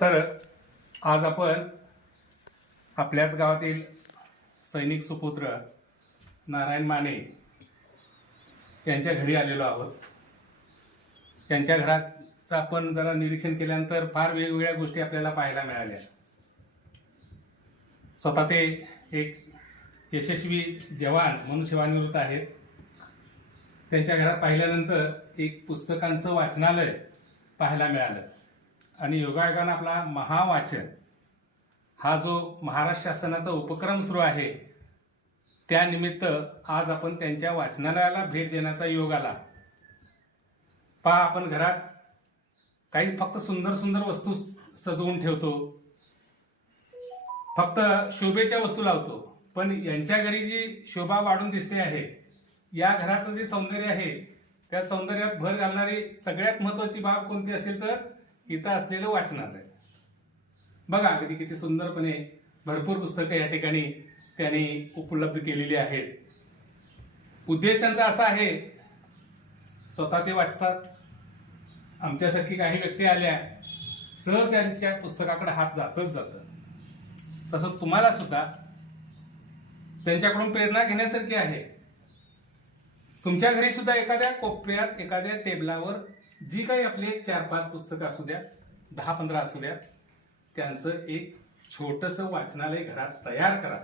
तर आज आपण आपल्याच गावातील सैनिक सुपुत्र नारायण माने यांच्या घरी आलेलो आहोत. त्यांच्या घराचं आपण जरा निरीक्षण केल्यानंतर फार वेगवेगळ्या गोष्टी आपल्याला पाहायला मिळाल्या. स्वतः ते एक यशस्वी जवान म्हणून सेवानिवृत्त आहेत. त्यांच्या घरात पाहिल्यानंतर एक पुस्तकांचं वाचनालय पाहायला मिळालं. आणि योगायोगानं आपला महावाचन हा जो महाराष्ट्र शासनाचा उपक्रम सुरू आहे त्यानिमित्त आज आपण त्यांच्या वाचनालयाला भेट देण्याचा योग आला. पहा आपण घरात काही फक्त सुंदर सुंदर वस्तू सजवून ठेवतो. फक्त शोभेच्या वस्तू लावतो. पण यांच्या घरी जी शोभा वाढून दिसते आहे या घराचं जे सौंदर्य आहे त्या सौंदर्यात भर घालणारी सगळ्यात महत्वाची बाब कोणती असेल तर इथं असलेलं वाचनालय. बघा अगदी किती सुंदरपणे भरपूर पुस्तकं या ठिकाणी त्यांनी उपलब्ध केलेली आहेत. उद्देश त्यांचा असा आहे स्वतः ते वाचतात. आमच्यासारखी काही व्यक्ती आल्या सहज त्यांच्या पुस्तकाकडे हात जातच जातं. तसं तुम्हाला सुद्धा त्यांच्याकडून प्रेरणा घेण्यासारखी आहे. तुमच्या घरी सुद्धा एखाद्या कोपऱ्यात एखाद्या टेबलावर जी काही आपली चार पाच पुस्तकं असू द्या दहा पंधरा असू द्या त्यांचं एक छोटस वाचनालय घरात तयार करा.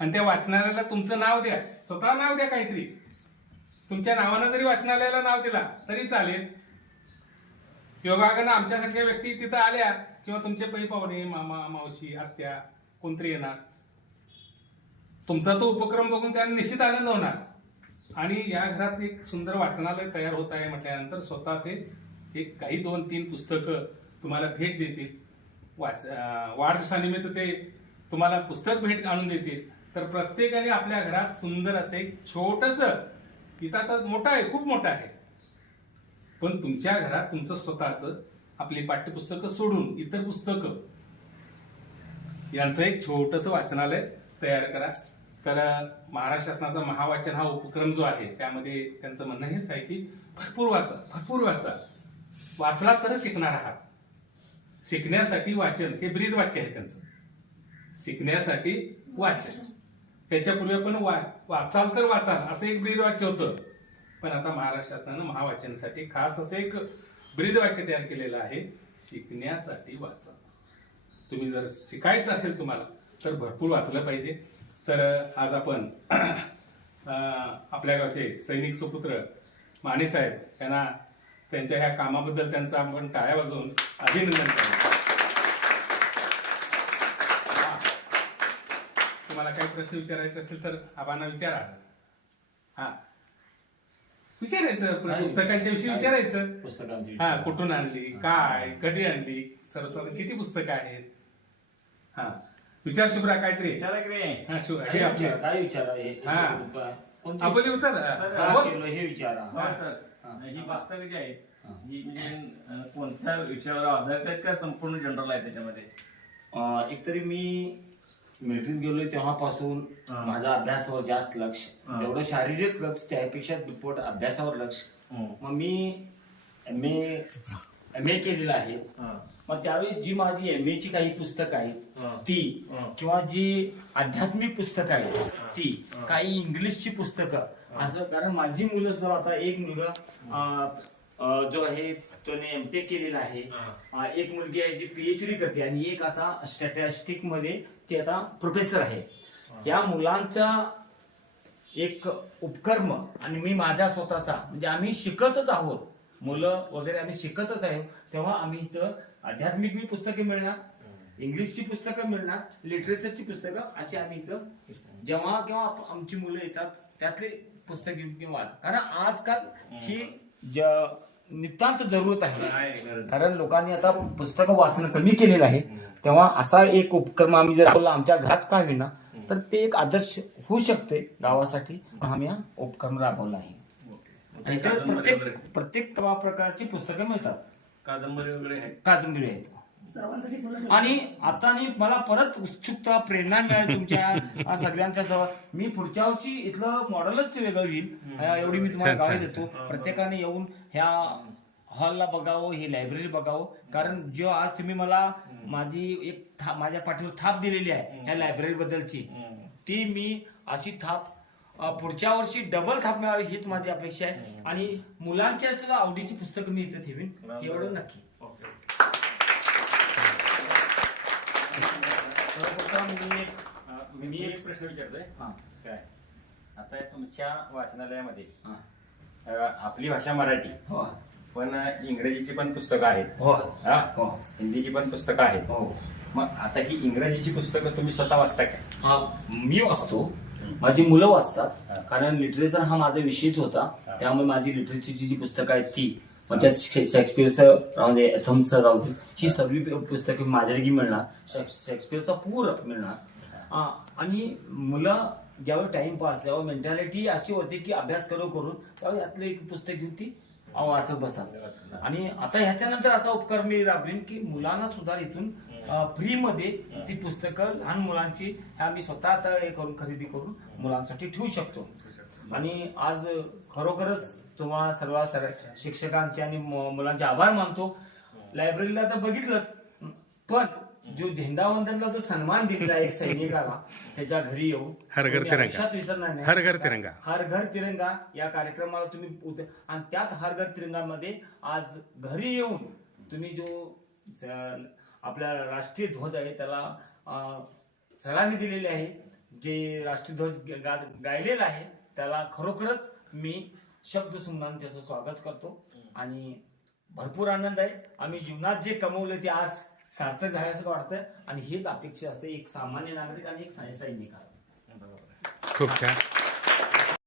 आणि त्या वाचनालयाला तुमचं नाव द्या. स्वतः नाव द्या काहीतरी. तुमच्या नावानं जरी वाचनालयाला नाव दिला तरी चालेल. योगागानं आमच्यासारख्या व्यक्ती तिथं आल्या किंवा तुमचे पै पाहुणे मामा मावशी आत्या कोणतरी येणार. तुमचा तो उपक्रम बघून त्यांना निश्चित आनंद होणार. आणि या घरात एक सुंदर वाचनालय तयार होत आहे म्हटल्यानंतर स्वतः ते एक काही दोन तीन पुस्तकं तुम्हाला भेट देतील. वाच वाढदिवसानिमित्त ते तुम्हाला पुस्तक भेट आणून देतील. तर प्रत्येकाने आपल्या घरात सुंदर असं एक छोटस इथं आता मोठं आहे खूप मोठं आहे. पण तुमच्या घरात तुमचं स्वतःच आपली पाठ्यपुस्तकं सोडून इतर पुस्तकं यांचं एक छोटस वाचनालय तयार करा. तर महाराष्ट्र शासनाचा महावाचन हा उपक्रम जो आहे त्यामध्ये त्यांचं म्हणणं हेच आहे की भरपूर वाचा भरपूर वाचा. वाचला तर शिकणार आहात. शिकण्यासाठी वाचन हे ब्रीद वाक्य आहे त्यांचं. शिकण्यासाठी वाचन. त्याच्यापूर्वी आपण वा- वाचाल तर वाचाल असं एक ब्रीद वाक्य होतं. पण आता महाराष्ट्र शासनानं महावाचनासाठी खास असं एक ब्रीद वाक्य तयार केलेलं आहे शिकण्यासाठी वाचा. तुम्ही जर शिकायचं असेल तुम्हाला तर भरपूर वाचलं पाहिजे. तर आज आपण आपल्या गावचे सैनिक सुपुत्र माने साहेब यांना त्यांच्या ह्या कामाबद्दल त्यांचं आपण टाळ्या वाजवून अभिनंदन करतो. हा. तुम्हाला काही प्रश्न विचारायचे असतील तर आबांना विचारा. हा. विचारायचं पुस्तकांच्या विषयी? विचारायचं. पुस्तकांची हा कुठून आणली काय कधी आणली सर्वसाधारण किती पुस्तकं आहेत? हा. विचार शुभ्रा काहीतरी विचारा की रे हा शु हे काय आपले विचारा काय विचारा हे- हे हा. कोणती- आपण सर, हा, का बोल. केलं हे विचारा हो सर हा. ही पुस्तकं जी आहेत हा. ही म्हणजे अं, कोणत्या विषयावर आधारित आहेत का संपूर्ण जनरल आहे त्याच्यामध्ये अं, एकतरी मी मिलिटरीत गेलोय तेव्हापासून हा. माझा अभ्यासावर जास्त लक्ष हा. तेवढं शारीरिक लक्ष त्यापेक्षा दुप्पट अभ्यासावर लक्ष मग मी एम ए एम ए केलेलं आहे. मग त्यावेळी जी माझी एम ची काही पुस्तकं आहेत हा. ती. किंवा जी आध्यात्मिक पुस्तकं आहेत ती. काही इंग्लिशची पुस्तकं. असं कारण माझी मुलं सुद्धा आता एक मुलगा जो आहे त्याने एम टेक केलेला आहे. एक मुलगी आहे ती पीएच डी करते आणि एक आता स्टॅटिस्टिकमध्ये ती आता प्रोफेसर आहे. या मुलांचा एक उपक्रम आणि मी माझा स्वतःचा म्हणजे आम्ही शिकतच आहोत. मुलं वगैरे आम्ही शिकतच आहोत तेव्हा आम्ही इथं आध्यात्मिक बी पुस्तके मिळणार इंग्लिशची पुस्तकं मिळणार लिटरेचरची पुस्तकं अशी आम्ही इथं जेव्हा केव्हा आप- आमची मुलं येतात त्यातले पुस्तक घेऊन किंवा वाच कारण आजकाल ही ज- नितांत जरूरत आहे. आहे. कारण लोकांनी आता पुस्तकं वाचणं कमी केलेलं आहे. तेव्हा असा एक उपक्रम आम्ही जर राबवला आमच्या घरात काय होईना तर ते एक आदर्श होऊ शकते गावासाठी. आम्ही हा उपक्रम राबवला आहे. आणि कादंबरी प्रत्येक वगैरे. प्रत्येक तवा प्रकारची पुस्तकं मिळतात. कादंबरी वगैरे आहे. कादंबरी आहेत. आणि आता आणि मला परत उत्सुकता प्रेरणा मिळाली तुमच्या सगळ्यांच्या सह. मी पुढच्या वर्षी इथलं मॉडेलच वेगळं होईल. अ, एवढी मी तुम्हाला छान, गावी छान, देतो. प्रत्येकाने येऊन ह्या हॉलला बघावं ही लायब्ररी बघावं. कारण जो आज तुम्ही मला माझी एक था- माझ्या पाठीवर थाप दिलेली आहे ह्या लायब्ररी बद्दलची ती मी अशी थाप पुढच्या वर्षी डबल थाप मिळावी हीच माझी अपेक्षा आहे. आणि मुलांच्या सुद्धा आवडीची पुस्तकं मी इथे ठेवीन. एवढं नक्की. मी एक अं, मी एक प्रश्न विचारतोय. हा. काय? आता या तुमच्या वाचनालयामध्ये हा. आपली भाषा मराठी हो. पण इंग्रजीची पण पुस्तकं आहेत. हो. हा? हो. हिंदीची पण पुस्तकं आहेत. हो. मग आता ही इंग्रजीची पुस्तकं तुम्ही स्वतः वाचता का हा मी वाचतो. माझी मुलं वाचतात कारण लिटरेचर हा माझा विषयच होता. त्यामुळे माझी लिटरेचरची जी पुस्तकं आहेत ती मग त्यात शेक्सपिअरचं राहू दे एथमचं राहू दे ही सगळी पुस्तकं माझ्याकडे मिळणार. शेक्स- शेक्सपिअरचा पूर मिळणार. आणि मुलं ज्यावेळी टाइमपास जेव्हा मेंटॅलिटी अशी होते की अभ्यास करू करून त्यावेळी यातलं एक पुस्तक घेऊन ती वाचत बसतात. आणि आता ह्याच्यानंतर असा उपक्रम मी राबवीन की मुलांना सुद्धा इथून फ्री मध्ये ती पुस्तकं लहान मुलांची ह्या मी स्वतः आता हे करून खरेदी करून मुलांसाठी ठेवू शकतो. आणि आज खरोखरच तुम्हाला सर्व सर शिक्षकांचे आणि मुलांचे आभार मानतो. लायब्ररीला तर बघितलंच पण जो झेंडावंदनला जो सन्मान दिलेला आहे एक सैनिकाला त्याच्या घरी येऊन हर घर तिरंगा. आयुष्यात विसरणार नाही हर घर तिरंगा. हर घर तिरंगा या कार्यक्रमाला तुम्ही उत- आणि त्यात हर घर तिरंगामध्ये आज घरी येऊन तुम्ही जो ज- आपला राष्ट्रीय ध्वज आहे त्याला अं, सलामी दिलेली आहे जे राष्ट्रीय ध्वज ग- गा- गायलेला आहे त्याला खरोखरच मी शब्द सुमनान त्याचं स्वागत करतो आणि भरपूर आनंद आहे आम्ही जीवनात जे कमवलं ते आज सार्थक झाल्यासारखं वाटतं आणि हेच अपेक्षा असते एक सामान्य नागरिक आणि एक सैनिक. खूप छान.